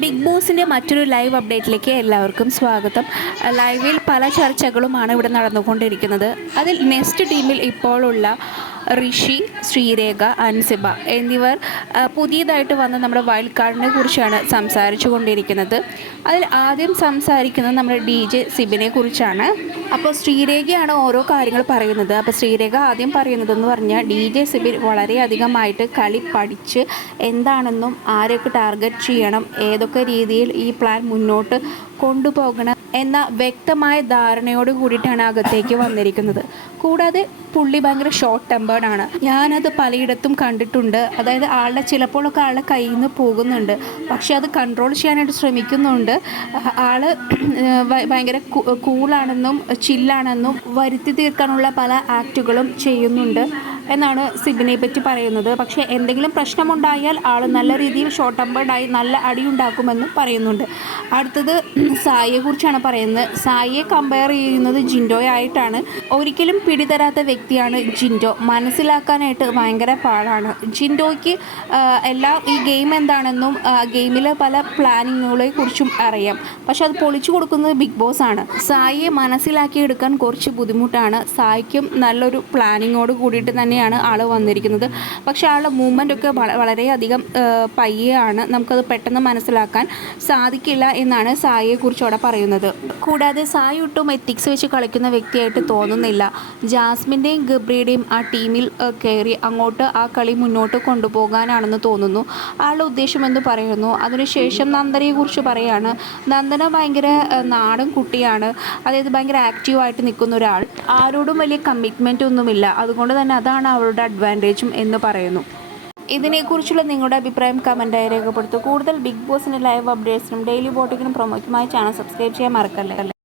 Big ബോസിന്റെ മറ്റൊരു live അപ്ഡേറ്റിലേക്ക് എല്ലാവർക്കും സ്വാഗതം. ലൈവിൽ പല ചർച്ചകളുമാണ് ഇവിടെ നടന്നുകൊണ്ടിരിക്കുന്നത്. അതിൽ നെക്സ്റ്റ് ടീമിൽ ഇപ്പോഴുള്ള ഋഷി ശ്രീരേഖ അൻസിബ എന്നിവർ പുതിയതായിട്ട് വന്ന നമ്മുടെ വൈൽഡ് കാർഡിനെ കുറിച്ചാണ് സംസാരിച്ചു കൊണ്ടിരിക്കുന്നത് അതിൽ ആദ്യം സംസാരിക്കുന്നത് നമ്മുടെ ഡി ജെ സിബിനെ കുറിച്ചാണ്. അപ്പോൾ ശ്രീരേഖയാണ് ഓരോ കാര്യങ്ങൾ പറയുന്നത്. അപ്പോൾ ശ്രീരേഖ ആദ്യം പറയുന്നതെന്ന് പറഞ്ഞാൽ ഡി ജെ സിബിൻ വളരെയധികമായിട്ട് കളി പഠിച്ച് എന്താണെന്നും ആരൊക്കെ ടാർഗറ്റ് ചെയ്യണം ഏതൊക്കെ രീതിയിൽ ഈ പ്ലാൻ മുന്നോട്ട് കൊണ്ടുപോകണം എന്ന വ്യക്തമായ ധാരണയോട് കൂടിയിട്ടാണ് അകത്തേക്ക് വന്നിരിക്കുന്നത്. കൂടാതെ പുള്ളി ഭയങ്കര ഷോർട്ട് ടെമ്പേർഡ് ആണ്. ഞാനത് പലയിടത്തും കണ്ടിട്ടുണ്ട്. അതായത് ആളുടെ ചിലപ്പോഴൊക്കെ ആളുടെ കയ്യിൽ നിന്ന് പോകുന്നുണ്ട്. പക്ഷെ അത് കൺട്രോൾ ചെയ്യാനായിട്ട് ശ്രമിക്കുന്നുണ്ട്. ആൾ ഭയങ്കര കൂളാണെന്നും ചില്ലാണെന്നും വരുത്തി തീർക്കാനുള്ള പല ആക്റ്റുകളും ചെയ്യുന്നുണ്ട്. എന്നാണ് സിബിനെ പറ്റി പറയുന്നത്. പക്ഷേ എന്തെങ്കിലും പ്രശ്നമുണ്ടായാൽ ആൾ നല്ല രീതിയിൽ ഷോർട്ട് ടെമ്പേർഡായി നല്ല അടിയുണ്ടാക്കുമെന്ന് പറയുന്നുണ്ട്. അടുത്തത് സായിയെ കുറിച്ചാണ് പറയുന്നത്. സായിയെ കമ്പയർ ചെയ്യുന്നത് ജിൻഡോയായിട്ടാണ് ഒരിക്കലും പിടിതരാത്ത വ്യക്തിയാണ് ജിൻഡോ. മനസ്സിലാക്കാനായിട്ട് ഭയങ്കര പാടാണ്. ജിൻഡോയ്ക്ക് എല്ലാം ഈ ഗെയിം എന്താണെന്നും ഗെയിമിലെ പല പ്ലാനിങ്ങുകളെ കുറിച്ചും അറിയാം. പക്ഷെ അത് പൊളിച്ചു കൊടുക്കുന്നത് ബിഗ് ബോസ് ആണ്. സായിയെ മനസ്സിലാക്കിയെടുക്കാൻ കുറച്ച് ബുദ്ധിമുട്ടാണ്. സായിക്കും നല്ലൊരു പ്ലാനിങ്ങോട് കൂടിയിട്ട് തന്നെയാണ് ആൾ വന്നിരിക്കുന്നത്. പക്ഷേ ആളുടെ മൂവ്മെന്റ് ഒക്കെ വള- വളരെയധികം പയ്യാണ്. നമുക്കത് പെട്ടെന്ന് മനസ്സിലാക്കാൻ സാധിക്കില്ല എന്നാണ് സായിയെ കുറിച്ച് അവിടെ പറയുന്നത്. കൂടാതെ സായി ഒട്ടും എത്തിക്സ് വെച്ച് കളിക്കുന്ന വ്യക്തിയായിട്ട് തോന്നുന്നില്ല. ജാസ്മിന്റെയും ഗബ്രിയുടെയും ആ ടീമിൽ കയറി അങ്ങോട്ട് ആ കളി മുന്നോട്ട് കൊണ്ടുപോകാനാണെന്ന് തോന്നുന്നു. ആളുടെ ഉദ്ദേശം എന്ന് പറയുന്നു. അതിനുശേഷം നന്ദനയെ കുറിച്ച് പറയാണ്. നന്ദന ഭയങ്കര നാടൻ കുട്ടിയാണ്. അതായത് ഭയങ്കര ആക്റ്റീവായിട്ട് നിൽക്കുന്ന ഒരാൾ. ആരോടും വലിയ കമ്മിറ്റ്മെന്റ് ഒന്നുമില്ല. അതുകൊണ്ട് തന്നെ അതാണ് അവളുടെ അഡ്വാന്റേജും എന്ന് പറയുന്നു. ഇതിനെക്കുറിച്ചുള്ള നിങ്ങളുടെ അഭിപ്രായം കമന്റായി രേഖപ്പെടുത്തും കൂടുതൽ ബിഗ് ബോസിന്റെ ലൈവ് അപ്ഡേറ്റ്സിനും ഡെയിലി വോട്ടിങ്ങിനും പ്രൊമോക്കുമായി ചാനൽ സബ്സ്ക്രൈബ് ചെയ്യാൻ മറക്കല്ലേ?